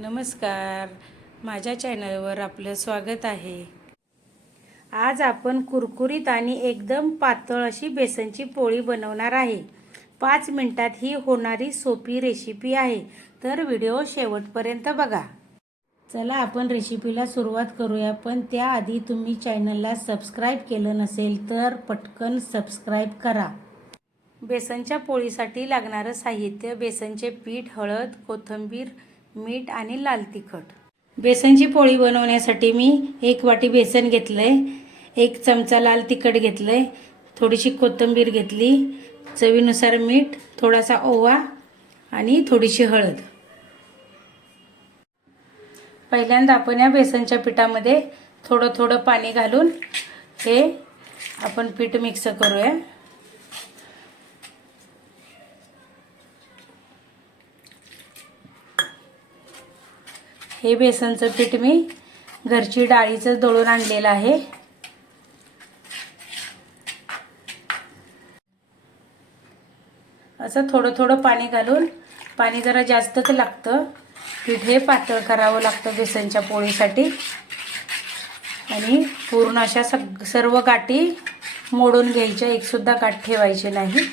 नमस्कार. माझ्या चॅनलवर आपलं स्वागत आहे. आज आपण कुरकुरीत आणि एकदम पातळ अशी बेसनची पोळी बनवणार आहे. पाच मिनटात ही होणारी सोपी रेसिपी आहे. तर व्हिडिओ शेवटपर्यंत बघा. चला आपण रेसिपीला सुरुवात करूया. पण त्याआधी तुम्ही चॅनलला सबस्क्राईब केलं नसेल तर पटकन सबस्क्राईब करा. बेसनच्या पोळीसाठी लागणारं साहित्य बेसनचे पीठ हळद कोथिंबीर मीठ आणि लाल तिखट. बेसनची पोळी बनवण्यासाठी मी एक वाटी बेसन घेतलं आहे एक चमचा लाल तिखट घेतलं आहे थोडीशी कोथिंबीर घेतली चवीनुसार मीठ थोडासा ओवा आणि थोडीशी हळद. पहिल्यांदा आपण या बेसनच्या पिठामध्ये थोडं थोडं पाणी घालून हे आपण पीठ मिक्स करूया. हे बेसनचं पीठ मी घरची डाळीचं दळून आणलेलं आहे. असं थोडं थोडं पाणी घालून पाणी जरा जास्तच लागतं. पीठ हे पातळ करावं लागतं बेसनच्या पोळीसाठी. आणि पूर्ण अशा सग सर्व गाठी मोडून घ्यायच्या एकसुद्धा गाठ ठेवायची नाही.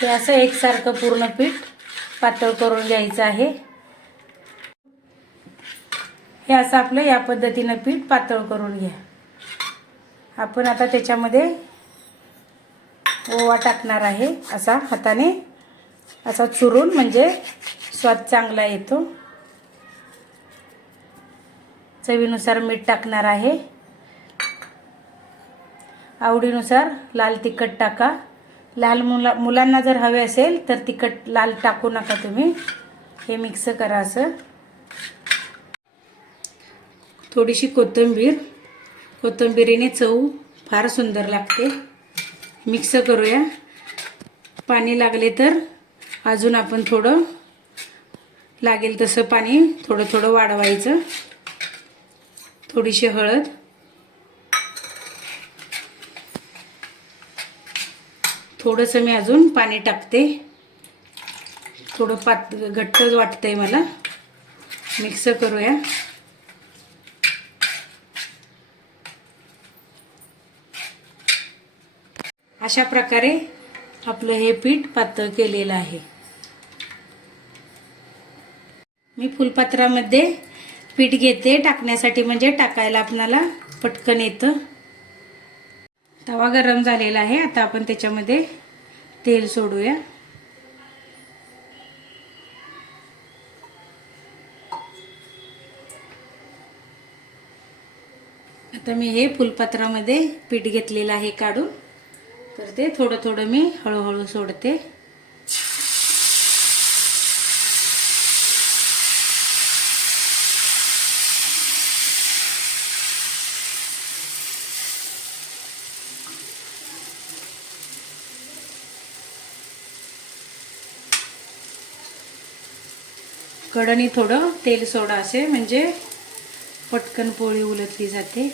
हे असं एकसारखं पूर्ण पीठ पातळ करून घ्यायचं आहे. हे असं आपलं या पद्धतीनं पीठ पातळ करून घ्या. आपण आता त्याच्यामध्ये ओवा टाकणार आहे. असा हाताने असा चुरून म्हणजे स्वाद चांगला येतो. चवीनुसार मीठ टाकणार आहे. आवडीनुसार लाल तिखट टाका. लाल मुला मुलांना जर हवे असेल तर तिखट लाल टाकू नका तुम्ही. हे मिक्स करा असं. थोडीशी कोथिंबीर. कोथिंबीरीने चव फार सुंदर लागते. मिक्स करूया. पाणी लागले तर अजून आपण थोडं लागेल तसं पाणी थोडं थोडं वाढवायचं. थोडीशी हळद. थोडंसं मी अजून पाणी टाकते. थोडं पात घट्ट वाटतंय मला. मिक्स करूया. अशा प्रकारे आपलं हे पीठ पातळ केलेलं आहे. मी फुलपात्रामध्ये पीठ घेते. टाकण्यासाठी म्हणजे टाकायला आपणाला पटकन येतं. तवा गरम झालेला आहे. आता आपण त्याच्यामध्ये तेल सोडूया. आता मी हे फुलपात्रामध्ये पीठ घेतलेलं आहे काढून. तर ते थोडं थोडं मी हळूहळू सोडते. कडणी थोडं तेल सोडा असे म्हणजे पटकन पोळी उलटली जाते.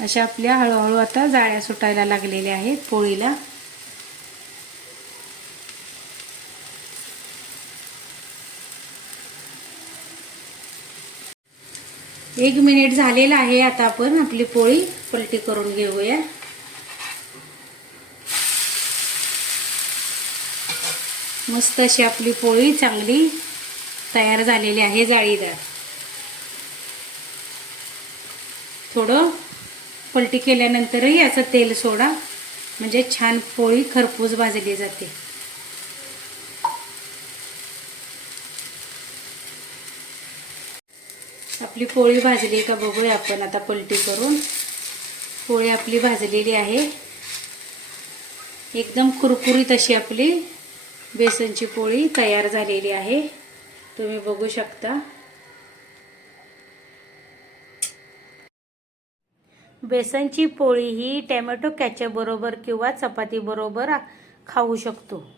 अशा आपल्या हळूहळू आता जाळ्या सुटायला लागलेल्या आहेत पोळीला. एक मिनिट झालेला आहे आता आपण आपली पोळी पलटी करून घेऊया. मस्त अशी आपली पोळी चांगली तयार झालेली आहे जाळीदार. थोडं पलटी केल्यानंतरही याचं तेल सोडा. म्हणजे छान पोळी खरपूस भाजली जाते. आपली पोळी भाजली का बघूया आपण. आता पलटी करून पोळी आपली भाजलेली आहे. एकदम कुरकुरीत अशी आपली बेसनची पोळी तयार झालेली आहे. तुम्ही बघू शकता. बेसनची पोळी ही टॅमॅटो कॅचबरोबर किंवा चपाती बरोबर खाऊ शकतो.